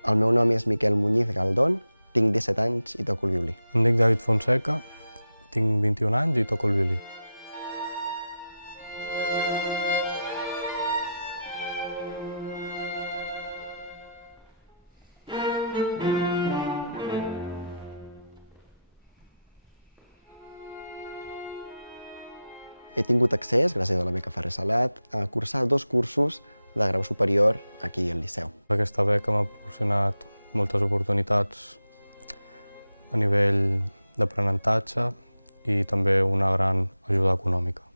El meu nom és Miquel Muñiz Galdón, tinc 17 anys i toco el violí. Em dic David Fonseca, tinc 21 anys i toco el violí. He tingut accés, gràcies a la beca Ferrer Salat, a cursar 2 cursos de grau superior aquí al Liceu. Aquesta beca m'ha proporcionat moltes oportunitats a nivell d'aprenentatge i també una gran ajuda econòmica.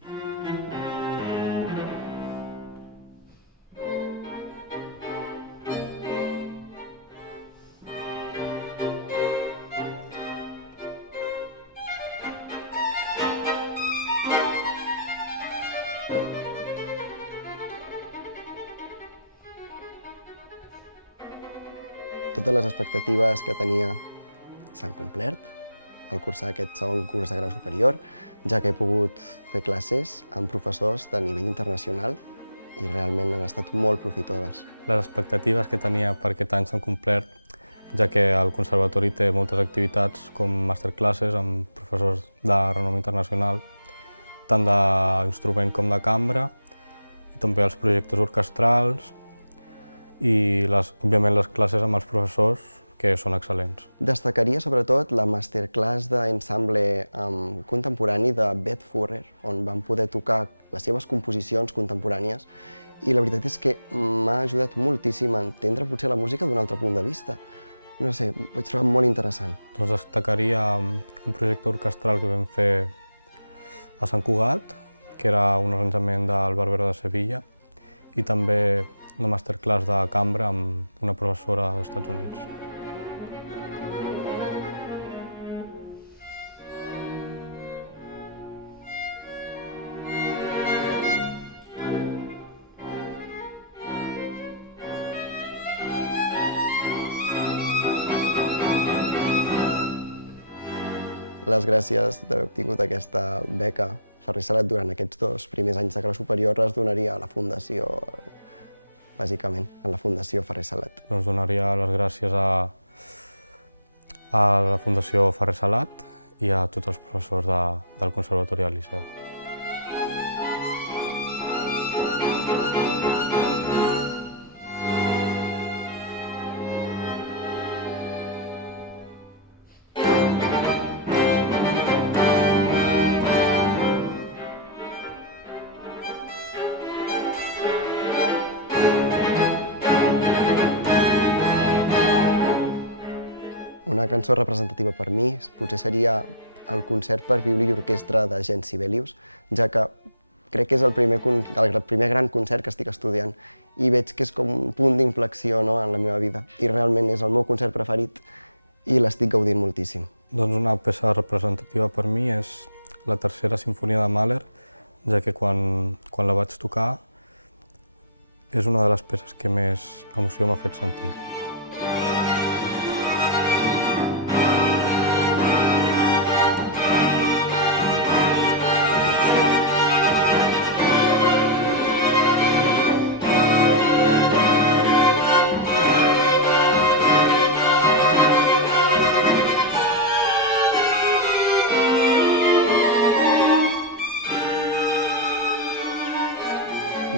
Totes les expectatives que tenia s'han complert al cursar aquest segon curs de grau superior, ja que he pogut fer classes amb professors de nivell internacional i realment han estat molt profitoses. Les expectatives que tenia per aquest any s'han complert, ja que el Conservatori té moltes activitats com masterclasses amb professors de renom internacional, tant d'instrument com de cambra, i també els projectes orquestrals i, òbviament, les classes amb els professors, que són excel·lents. Destacaria sobretot la masterclass d'ensemble contemporani de Beth Furrer, on vam poder tocar les seves composicions contemporànies i la veritat és que m'ha ajudat moltíssim a entendre potser la música d'un altre punt de vista. No sé, ho vaig trobar molt interessant. Doncs destacaria un projecte orquestral que vam fer a Sant Cugat, que era un arranjament del Barbero de Sevilla, i també una masterclass de cambra amb una professora dels Estats Units. Les gràcies d'haver obtingut aquesta beca Ferrer Salat durant aquests 2 primers anys de grau superior les donaria a la Fundació, bàsicament, a la Fundació Ferrer Salat. Doncs donaria les gràcies a la Fundació Ferrer Salat i a tots els professors del Conservatori del Liceu. Una cançó representativa per mi potser seria el concert per violí i orquestra de Jean Sibelius, ja que crec que és el primer gran concert que estic estudiant i veig que és com un punt d'inflexió en la meva vida i realment és el meu concert preferit i l'estic gaudint moltíssim. Doncs una peça representativa per mi és la tercera sinfonia de Mahler, ja que quan la vaig tocar és una de les peces que més emoció m'ha fet sentir.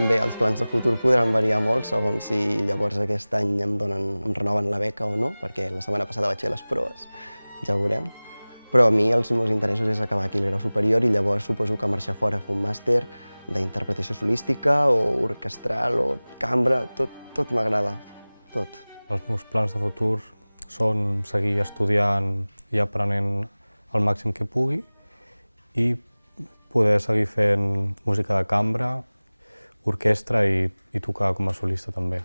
Bé, els plans de futur podran variar molt segons si llavors aquest any em renoven la beca o no, perquè la setmana passada vaig fer les proves, ja ho veurem. Però a mi els meus interessos és acabar aquí el grau superior i llavors suposo que marxar fora a fer un màster d'interpretació solística o orquestral o cambra, tot m'agrada, tot. Els meus plans de futur són seguir estudiant i aprenent el màxim que pugui i poder seguir fent música de cambra, orquestra i tocar com a solista també.